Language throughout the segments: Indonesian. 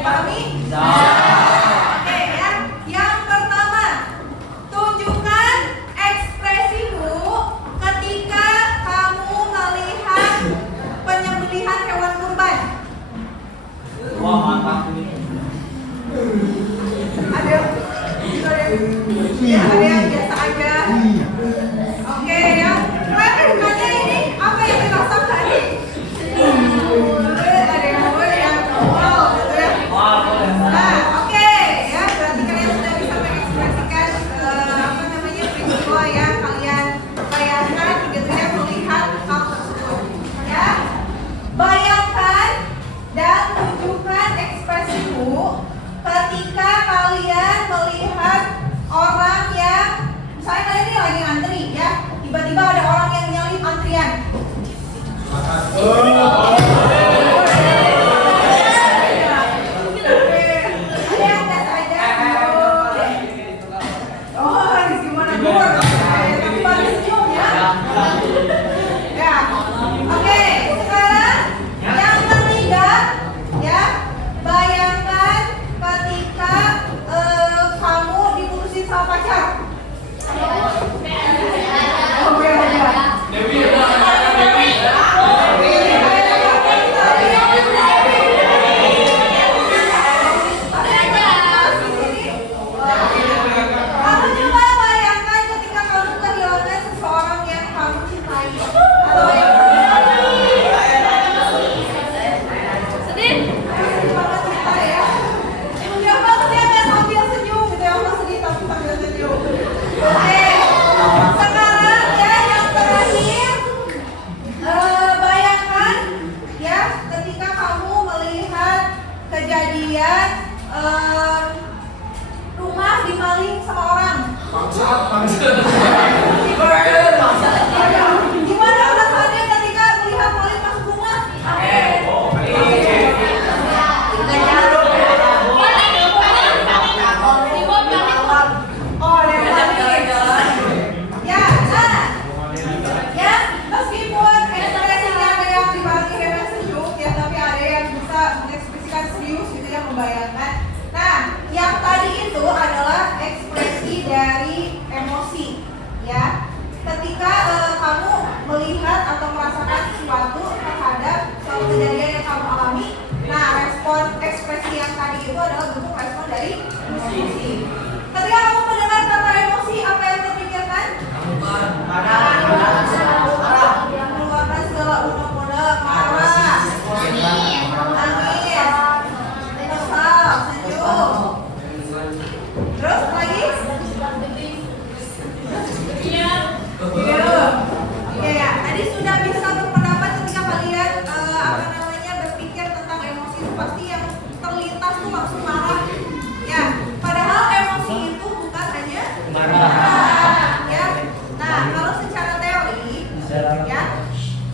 dipahami? Bisa. Oke ya. Yang pertama, tunjukkan ekspresimu ketika kamu melihat penyembelihan hewan kurban. Wah, mantap ini. Ada yang biasa aja. Oke ya. Kalian bukannya ini apa yang dirasakan? Ada yang wow gitu ya. Nah, oke ya, berarti kalian sudah bisa mengekspresikan peristiwa yang kalian bayangkan gitu ya, melihat hal tersebut. Ya, bayangkan dan tunjukkan ekspresimu ketika kalian melihat orang yang, misalnya kalian ini lagi antri ya, tiba-tiba ada orang yang nyalip antrian. Kejadian rumah dimaling sama orang. Gimana perasaannya ketika melihat maling masuk rumah? Oh, ya, ya, meskipun ekspresinya ada yang dibalik dengan senyum ya, tapi ada yang bisa mengekspresikan serius gitu ya, membayangkan. Nah, yang tadi itu adalah ekspresi dari emosi ya. Ketika kamu melihat atau merasakan sesuatu terhadap suatu kejadian yang kamu alami, nah respon ekspresi yang tadi itu adalah bentuk respon dari emosi. Ketika kamu mendengar kata emosi, apa yang terpikirkan? Mengeluarkan segala unek-unek, marah, nangis, kesal, senyum. Terus lagi? Oke ya, tadi sudah bisa berpendapat ketika kalian berpikir tentang emosi itu pasti yang terlintas tuh langsung marah. Ya, padahal emosi itu bukan hanya marah. Ya. Nah, kalau secara teori, ya,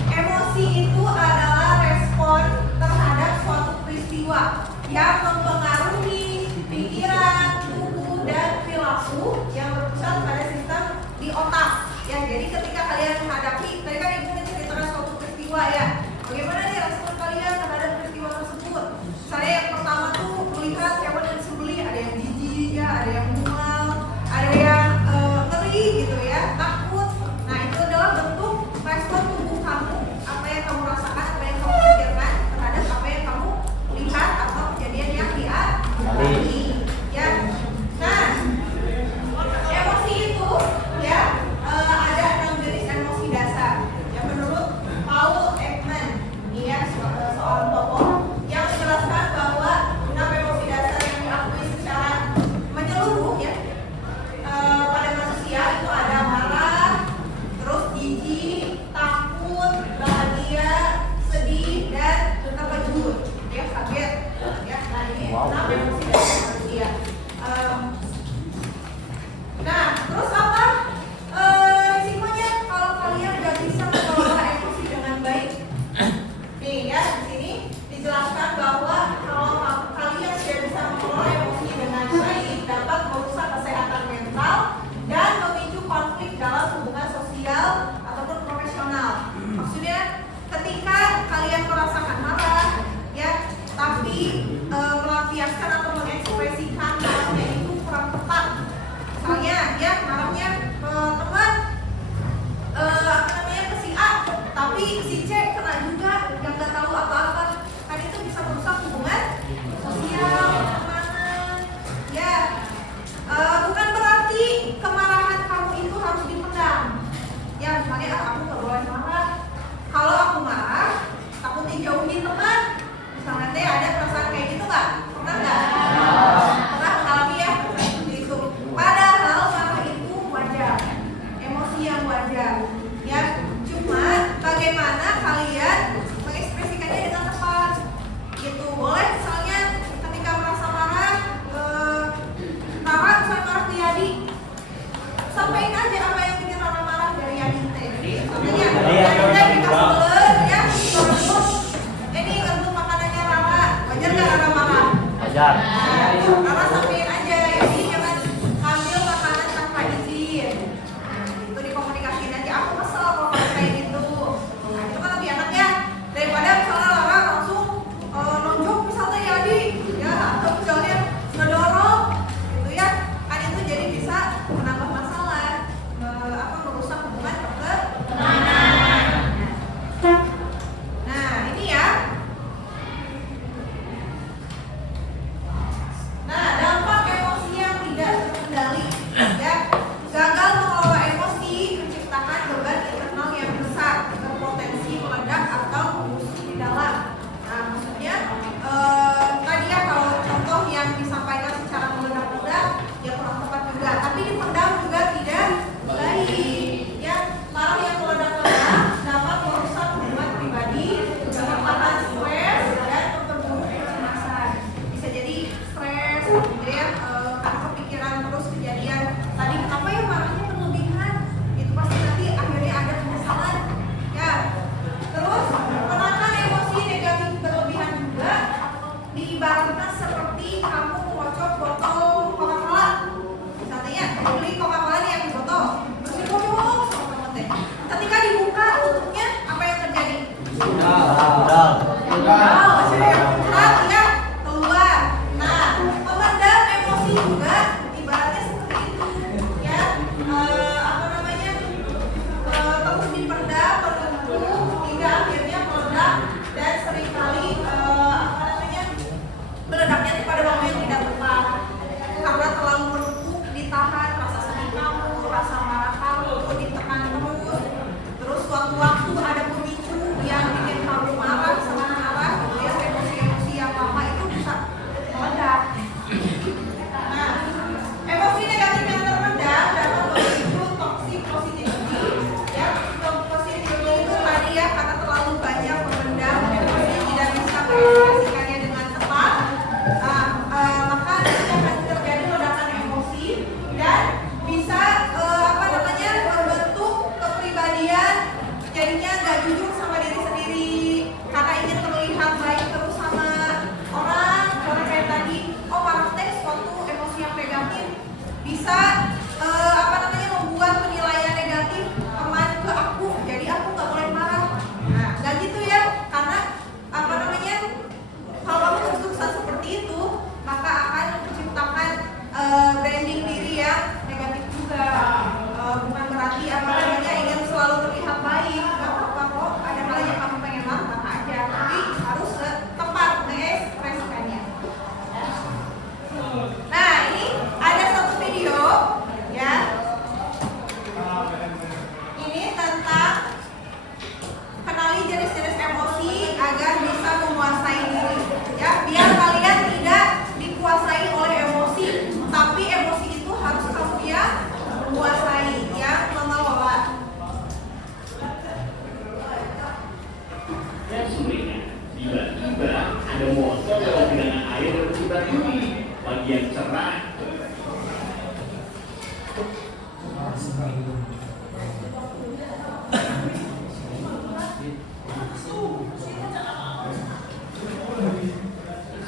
emosi itu adalah respon terhadap suatu peristiwa yang mempengaruhi pikiran, tubuh, dan perilaku yang berpusat pada sistem di otak. Ya, jadi ketika kalian menghadapi, tadi kan ibu menceritakan suatu peristiwa ya, bagaimana nih respon kalian terhadap peristiwa tersebut? Misalnya yang pertama tuh melihat hewan yang disembelih, ada yang jijik ya, ada yang mual, ada yang ngeri gitu ya, takut. Nah, itu adalah bentuk respon tubuh kamu, apa yang kamu rasakan, apa yang kamu pikirkan terhadap apa yang kamu lihat atau kejadian yang dialami. Ya. Nah, emosi itu ya ada 6 jenis emosi dasar. Yang menurut Paul Ekman Wajar. Karena sampein aja, jadi jangan ambil makanan tanpa izin. Nah, itu dikomunikasiin aja. Aku kesel kalau kayak gitu. Nah, itu kan lebih enak ya daripada misalnya Lara langsung nonjok misalnya ya Adi, ya atau misalnya ngedorong, gitu ya. Kan itu jadi bisa menambah masalah, merusak hubungan pertemanan. Nah, ini ya. Nah, dampak emosi yang tidak terkendali, ya, gagal mengelola emosi menciptakan beban internal yang besar, berpotensi meledak atau membusuk di dalam. Nah, maksudnya tadi ya kalau contoh yang disampaikan secara meledak-ledak, ya kurang tepat juga. Tapi dipendam juga tidak baik. Ya, larang yang meledak-ledak dapat merusak hubungan pribadi, menyebabkan stres dan memperburuk kecemasan. Bisa jadi stres, kemudian karena kepikiran terus kejadian tadi kenapa ya marahnya berlebihan, itu pasti nanti akhirnya ada penyesalan ya. Terus menahan emosi negatif berlebihan juga diibaratkan seperti kamu mengocok botol Coca-Cola. Misalnya ya, beli Coca-Cola nih yang di botol, terus dikocok sama temen teh. Ketika dibuka tutupnya, apa yang terjadi? Udah. Hasilnya yang berat ya keluar. Nah, memendam emosi juga ibaratnya seperti itu ya. Terus dipendam, menumpuk hingga akhirnya meledak dan seringkali meledaknya itu pada waktu yang tidak tepat karena terlalu menumpuk, ditahan rasa sedih kamu, rasa marah kamu, ditekan terus suatu-waktu ada pemicu yang bikin kamu marah sama marah, kemudian emosi-emosi yang lama itu bisa meledak. Nah, emosi negatif yang terpendam dapat memicu toxic positivity. Ya, toxic positivity itu tadi ya karena terlalu banyak memendam emosi tidak bisa mengekspresikannya dengan tepat. Maka nanti akan terjadi ledakan emosi dan bisa membentuk kepribadian jadinya nggak jujur sama diri sendiri karena ingin terlihat baik terus sama orang kayak tadi. Marah teh suatu emosi yang negatif bisa membuat penilaian negatif teman ke aku, jadi aku nggak boleh marah. Nah, nggak gitu ya, karena kalau kamu terus-terusan seperti itu maka akan menciptakan branding diri yang negatif juga. Bukan berarti ingin selalu terlihat baik, nggak apa-apa kok. Ada kalanya kamu pengen marah aja, tapi harus tepat mengekspresikannya. Nah, ini ada satu video ya. Ini tentang kenali jenis-jenis emosi agar bisa menguasai diri. Ya, biar kalian tidak dikuasai oleh emosi, tapi emosi itu harus kamu yang menguasai, yang mengelola. Dan sumbernya, tiba-tiba ada motor lewat genangan air dan berkibar ini. Bagian cerah.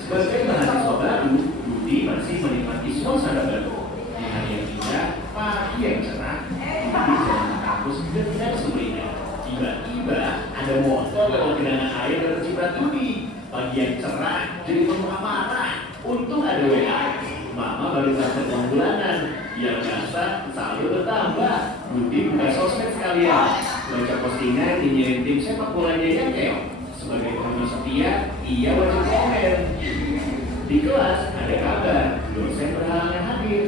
Sebagai mahasiswa baru, Budi masih menikmati suasana baru. Di hari yang indah, pagi yang cerah, di jalan kampus dengan sumbernya. Tiba-tiba ada motor lewat genangan air dan berkibar ini. Bagian cerah jadi penuh amarah. Untung ada WA. Mama baru transfer uang bulanan. Yang biasa saldo bertambah. Budi buka sosmed sekalian. Baca postingan dinyirin tim sepak bolanya yang keok. Sebagai penggemar setia, ia wajib komen. Di kelas ada kabar dosen berhalangan hadir.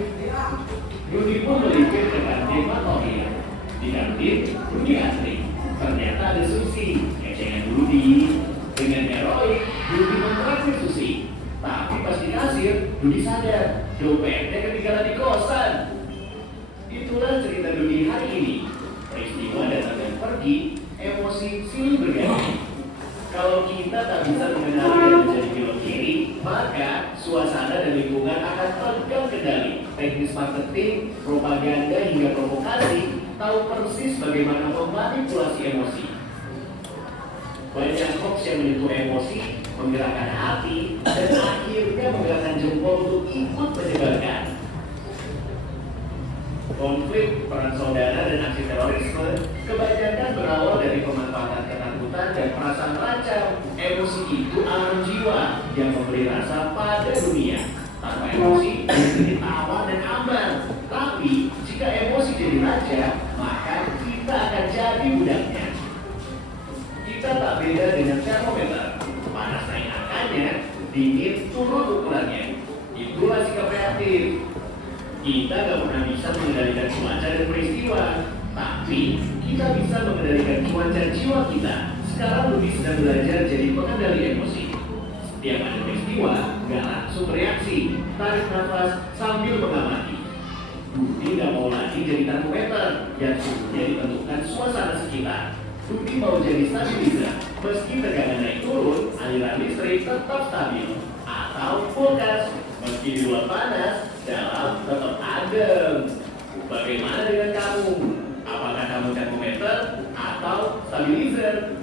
Budi pun melipir ke kantin Matohir. Di kantin, Budi antri. Ternyata ada Susi, ecengan Budi. Dengan heroik, Budi mentraktir Susi. Tapi pas di kasir, Budi sadar dompetnya ketinggalan di kosan. Itulah cerita Budi hari ini. Peristiwa datang dan pergi, emosi silih berganti. Kalau kita tak bisa mengenali dan menjadi belok kiri, maka suasana dan lingkungan akan pegang kendali. Teknis marketing, propaganda hingga provokasi tahu persis bagaimana memanipulasi emosi. Banyak hoax yang menyentuh emosi, menggerakkan hati, dan akhirnya menggerakkan Konflik peran saudara dan aksi terorisme kebanyakan berawal dari pemanfaatan ketakutan dan perasaan rancang. Emosi itu alam jiwa yang memberi rasa pada dunia. Tanpa emosi, jadi tawar dan aman. Tapi jika emosi jadi raja, maka kita akan jadi budaknya. Kita tak beda dengan termometer. Panas naik angkanya, dingin turun ukurannya. Itulah sikap reaktif. Kita gak pernah bisa mengendalikan cuaca dan peristiwa, tapi kita bisa mengendalikan cuaca jiwa kita. Sekarang Budi sedang belajar jadi pengendali emosi. Setiap ada peristiwa, gak langsung bereaksi. Tarik nafas sambil mengamati. Budi gak mau lagi jadi termometer yang suhunya ditentukan suasana sekitar. Budi mau jadi stabilizer. Meski tegangan naik turun, aliran listrik tetap stabil. Atau kulkas, meski di luar panas, dalam tetap adem. Bagaimana dengan kamu? Apakah kamu termometer atau stabilizer?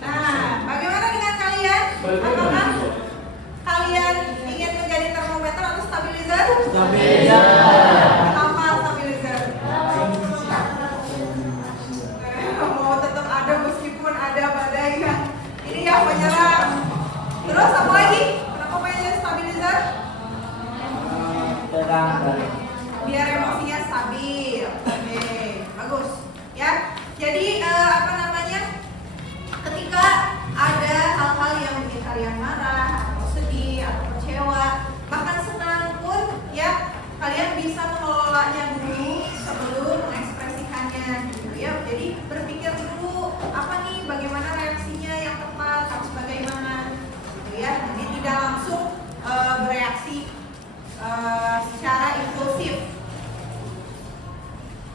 Nah, bagaimana dengan kalian? Apakah kalian ingin menjadi termometer atau stabilizer? Stabilizer. Kenapa stabilizer? Mau tetap ada meskipun ada badai yang ini ya penyerang. Terus apa lagi? Kenapa pengen jadi stabilizer? Terang. Biar emosinya stabil. Oke, bagus. Ya. Jadi apa namanya? Ketika ada hal-hal yang bikin kalian marah atau sedih atau kecewa, bahkan senang pun ya kalian bisa mengelolanya dulu sebelum mengekspresikannya gitu ya. Jadi berpikir dulu apa nih, bagaimana reaksinya yang tepat, harus bagaimana gitu ya. Jadi tidak langsung bereaksi secara impulsif.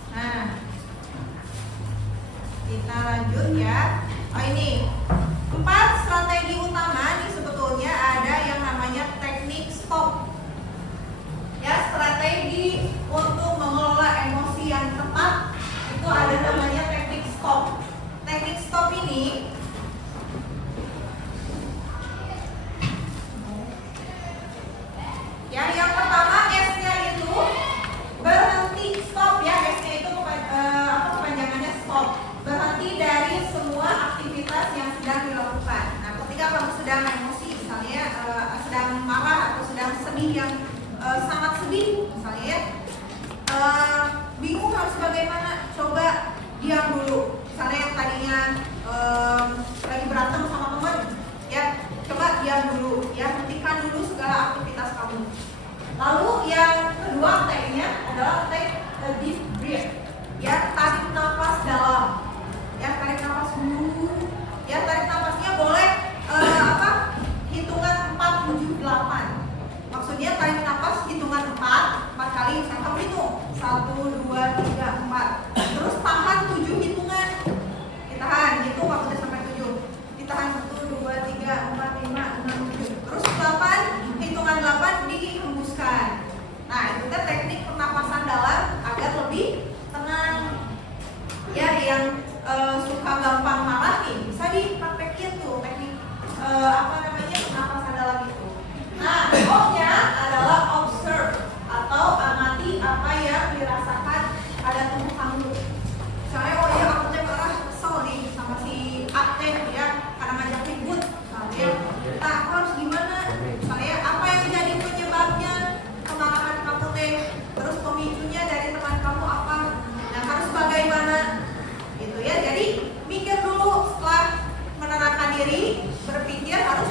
Nah, kita lanjut ya. Oh ini 4 strategi utama nih, sebetulnya ada yang namanya teknik stop. Ya, strategi untuk mengelola emosi yang tepat itu ada namanya teknik stop. Teknik stop ini ya, yang pertama S-nya itu berhenti, stop ya. S-nya itu kepanjangannya stop. Berhenti dari semua aktivitas yang sedang dilakukan. Nah, ketika kamu sedang emosi, misalnya sedang marah atau sedang sedih yang sangat sedih, misalnya ya, bingung harus bagaimana, coba diam dulu. Misalnya yang tadinya lagi berantem sama teman, ya, coba diam dulu, ya, hentikan dulu segala aktivitas kamu. Lalu yang kedua T-nya adalah take a deep breath, ya, tarik nafas dalam, ya, tarik nafas dulu, ya, tarik nafasnya boleh hitungan 4, 7, 8. Maksudnya tarik nafas hitungan 4 kali, misalnya kamu hitung 1, 2, 3, 4. Terus tahan 7 hitungan. Ditahan, hitung waktu udah sampai 7. Ditahan 1, 2, 3, 4, 5, 6, 7. Terus 8, hitungan 8 dihembuskan. Nah, itu kan teknik pernapasan dalam agar lebih tenang. Ya, yang suka gampang marah nih, bisa dipraktekin tuh teknik pernapasan dalam itu. Nah, O-nya adalah observe atau amati apa yang dirasakan pada tubuh kamu. Misalnya, oh ya, aku tuh marah, kesel nih sama si A ya, karena ngajak ribut, misalnya. Nah, aku harus gimana? Misalnya, apa yang jadi penyebabnya kemarahan kamu teh? Terus pemicunya dari teman kamu apa? Nah, harus bagaimana? Gitu ya. Jadi mikir dulu, setelah menenangkan diri, berpikir harus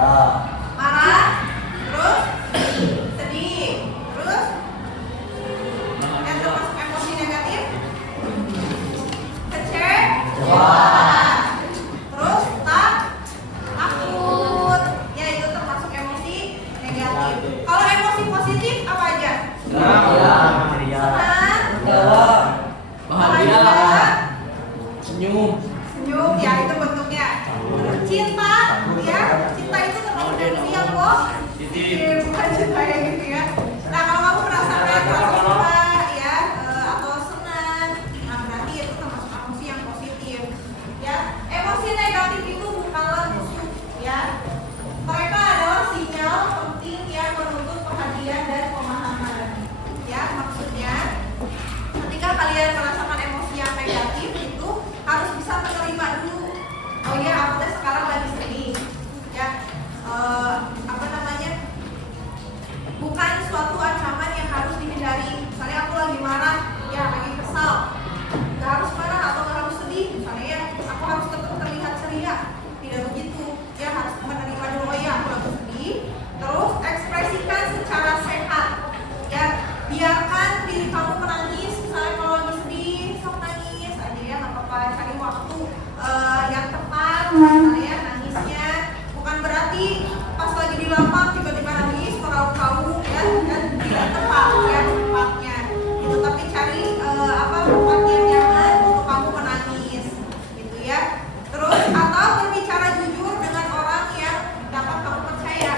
marah, terus sedih, terus yang termasuk emosi negatif, kecewa, terus takut, ya itu termasuk emosi negatif. Kalau emosi positif apa aja? Senang, bahagia, Senyum. senyum, ya itu bentuknya. Cinta, ya cinta itu termasuk emosi yang positif, bukan cinta yang gitu ya. Nah kalau kamu merasakan rasa suka, ya atau senang, nah berarti itu termasuk emosi yang positif. Ya, emosi negatif itu bukanlah musuh, ya. Mereka adalah sinyal penting yang menuntut perhatian dan pemahaman. Ya, maksudnya ketika kalian merasakan emosi yang negatif itu harus bisa menerima dulu. Oh iya, aku tuh sekarang lagi sedih. Ya, apa namanya? Bukan suatu ancaman yang harus dihindari. Misalnya aku lagi marah, ya lagi kesal. Gak harus marah atau gak harus sedih. Misalnya ya, aku harus tetap terlihat ceria. Tidak begitu. Ya harus menerima dulu. Oh iya, aku lagi sedih. Terus ekspresikan secara sehat. Ya, biarkan diri kamu menangis. Misalnya kalau lagi sedih, sok nangis aja ya, nggak apa-apa. Cari waktu yang tepat. Misalnya ya, nangisnya bukan berarti pas lagi di lapang tiba-tiba nangis meraung-raung ya, dan tidak tepat ya tempatnya. Itu tapi cari tempat yang nyaman untuk kamu menangis, gitu ya. Terus atau berbicara jujur dengan orang yang dapat kamu percaya.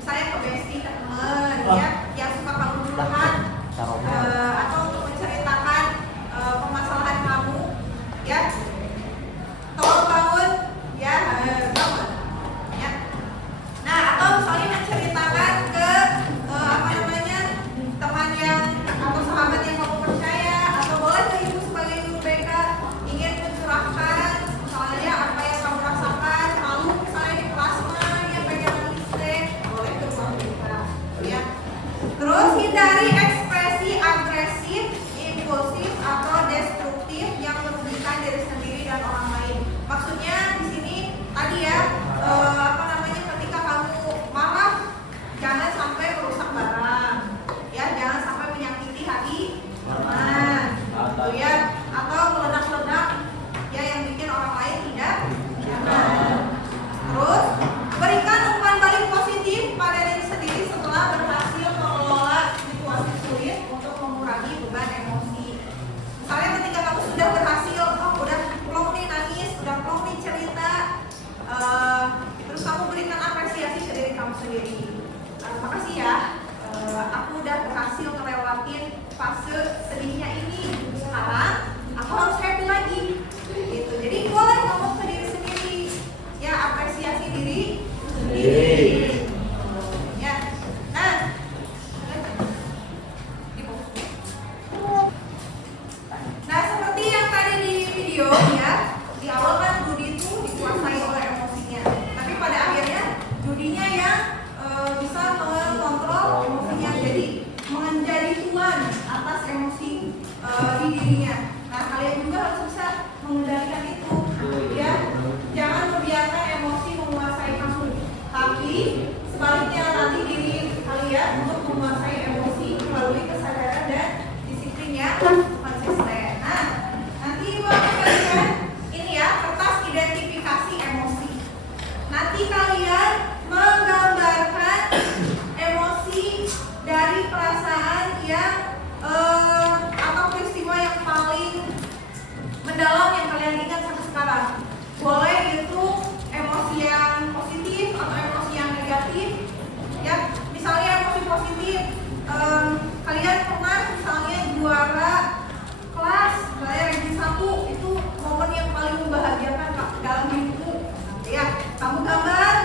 Misalnya ke bestie, ke teman, ya, yang suka kamu curhat, atau untuk menceritakan permasalahan kamu, ya. Tolong bangun, ya, bangun, ya. Nah, atau misalnya menceritakan ke teman yang atau sahabat yang kamu percaya, atau boleh ke ibu sebagai guru BK ingin mencurahkan misalnya apa yang kamu rasakan, lalu misalnya di plasma yang pengen nangis deh, boleh ke ruang BK, ya. Terus hindari ekspresi agresif, impulsif atau destruktif yang merugikan diri sendiri dan orang lain. Maksudnya di sini tadi ya, ketika kamu marah jangan sampai merusak barang, ya jangan sampai menyakiti hati teman, gitu ya, atau meledak-ledak ya yang bikin orang lain tidak nyaman. Terus berikan umpan balik positif pada diri sendiri setelah berhasil mengelola situasi sulit untuk mengurangi beban emosi. Misalnya ketika kamu sudah berhasil, udah plong nih nangis, udah plong nih cerita, terus kamu berikan apresiasi ke diri kamu sendiri. Terima kasih ya, aku udah berhasil ngelewatin fase sedihnya ini. Sekarang aku harus happy lagi, gitu. Jadi boleh ngomong ke diri sendiri, ya apresiasi diri sendiri. Ya, nah, seperti yang tadi di video ya, di awal kan Budi itu dikuasai oleh emosinya, tapi pada akhirnya Budinya yang bisa mengontrol emosinya, jadi menjadi tuan atas emosi di dirinya. Nah kalian juga harus bisa mengendalikan itu, ya. Jangan membiarkan emosi menguasai kamu, tapi sebaliknya latih diri kalian untuk menguasai emosi melalui kesadaran dan disiplin yang konsisten. Nah, nanti buat kalian ini ya, kertas identifikasi emosi. Nanti kalian menggambarkan emosi dari perasaan yang atau peristiwa yang paling mendalam yang kalian ingat sampai sekarang. Boleh itu emosi yang positif atau emosi yang negatif, ya. Misalnya emosi positif, kalian pernah misalnya juara kelas, misalnya ranking 1, itu momen yang paling membahagiakan dalam hidupmu, ya. Kamu gambar,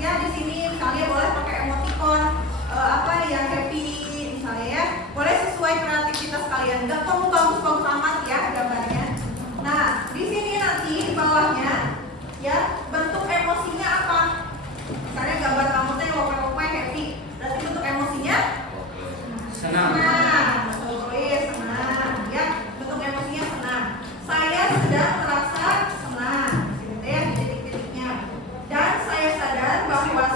ya di sini misalnya boleh pakai emoticon yang happy, misalnya ya. Boleh sesuai kreativitas kalian. Gak perlu bagus-bagus amat ya gambarnya. Nah, di sini nanti di bawahnya, ya bentuk emosinya apa? Misalnya gambar kamu tuh yang lope-lope happy, berarti bentuk emosinya senang. Senang, ya. Bentuk emosinya senang. Saya sedang merasa senang, gitu ya, titik-titiknya. Dan saya sadar bahwa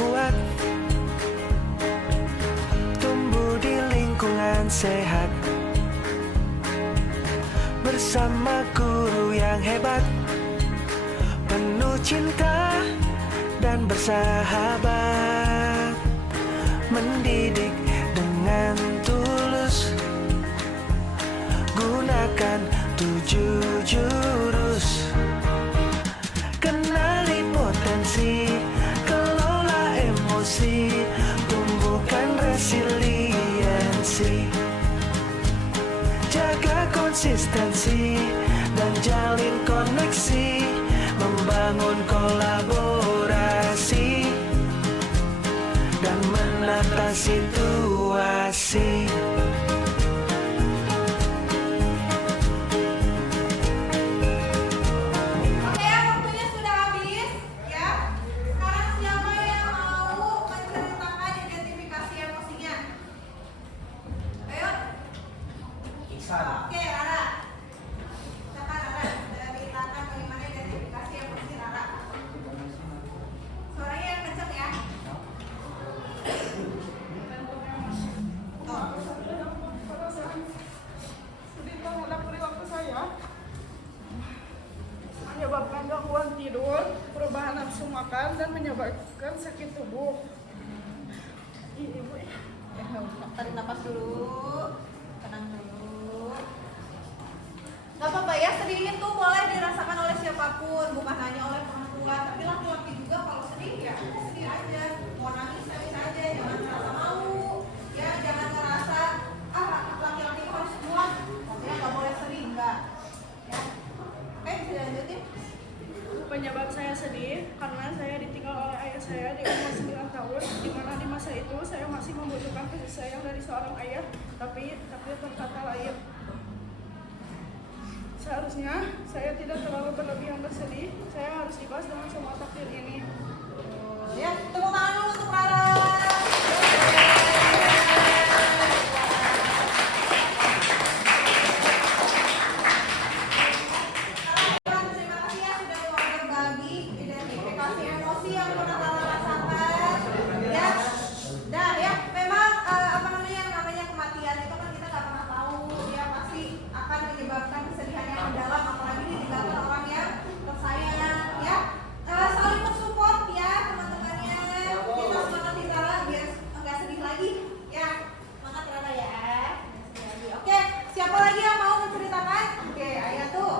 kuat, tumbuh di lingkungan sehat, bersama guru yang hebat, penuh cinta dan bersahabat, mendidik dengan tulus, gunakan 7 jurus, kenali potensi, kelola emosi, tumbuhkan resiliensi, jaga konsistensi dan jalin koneksi, membangun kolaborasi dan menata situasi. Oke, waktunya sudah habis ya. Sekarang siapa yang mau menceritakan identifikasi emosinya? Ayo. Iksan. Oke, Rara. Silakan Rara, ceritakan bagaimana identifikasi emosi Rara. Suaranya yang kenceng ya. Tuh. Sedih terhadap perilaku saya menyebabkan gangguan tidur, perubahan nafsu makan, dan menyebabkan sakit tubuh. Ibu, Tarik nafas dulu. Tenang dulu. Gak apa-apa ya, sedih itu boleh dirasakan oleh siapapun, bukan hanya oleh perempuan, tapi laki-laki juga kalau sedih ya sedih aja. Mau nangis nangis aja, jangan ngerasa malu. Ya, jangan ngerasa laki-laki itu harus kuat. Pokoknya nggak boleh sedih, enggak. Ya. Oke, bisa lanjutin. penyebab saya sedih karena saya ditinggal oleh ayah saya di umur 9 tahun, di mana di masa itu saya masih membutuhkan kasih sayang dari seorang ayah, tapi berkata lain. Seharusnya saya tidak terlalu berlebihan bersedih, saya harus ikhlas dengan semua takdir ini. Ya, tepuk tangan dulu untuk Rara. Terima kasih ya sudah mau berbagi identifikasi emosi yang pernah Rara rasakan. Ya, dah ya. Memang yang namanya kematian itu kan kita nggak pernah tahu. Dia pasti akan menyebabkan kesedihan yang mendalam, apalagi ditinggalkan orang yang tersayang. Ya, saling mensupport ya teman-temannya. Kita semangatin Rara biar nggak sedih lagi. Ya, semangat Rara ya. Nggak sedih lagi. Oke, siapa lagi yang mau menceritakan? Oke, Ayah tuh.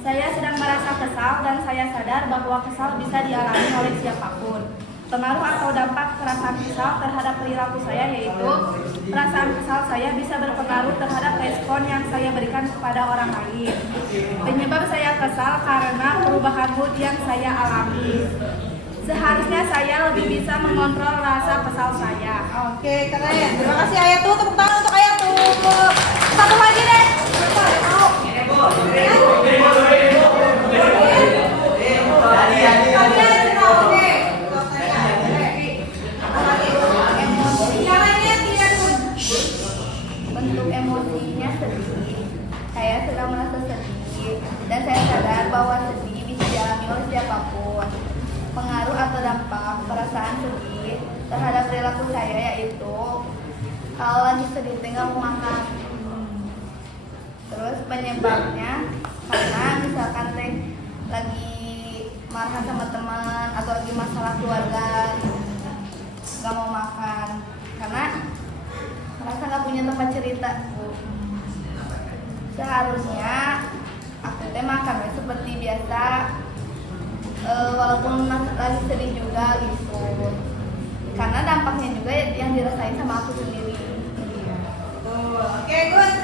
Saya sedang merasa kesal dan saya sadar bahwa kesal bisa dialami oleh siapapun. Pengaruh atau dampak perasaan kesal terhadap perilaku saya yaitu perasaan kesal saya bisa berpengaruh terhadap respon yang saya berikan kepada orang lain. Penyebab saya kesal karena perubahan mood yang saya alami. Seharusnya saya lebih bisa mengontrol rasa kesal saya. Oke, keren. Terima kasih Ayah tuh. Tepuk tangan untuk Ayah tuh. Satu lagi deh. Siapa yang mau? Bentuk emosinya sedih. Saya sedang merasa sedih dan saya sadar bahwa sedih bisa dialami oleh siapapun. Pengaruh atau dampak perasaan sedih terhadap perilaku saya yaitu kalau lagi sedih tinggal mau makan. Terus penyebabnya karena misalkan lagi marah sama teman atau lagi masalah keluarga nggak mau makan karena merasa nggak punya tempat cerita. Seharusnya aku makan seperti biasa walaupun lagi sedih juga gitu karena dampaknya juga yang dirasain sama aku sendiri. Oke, good.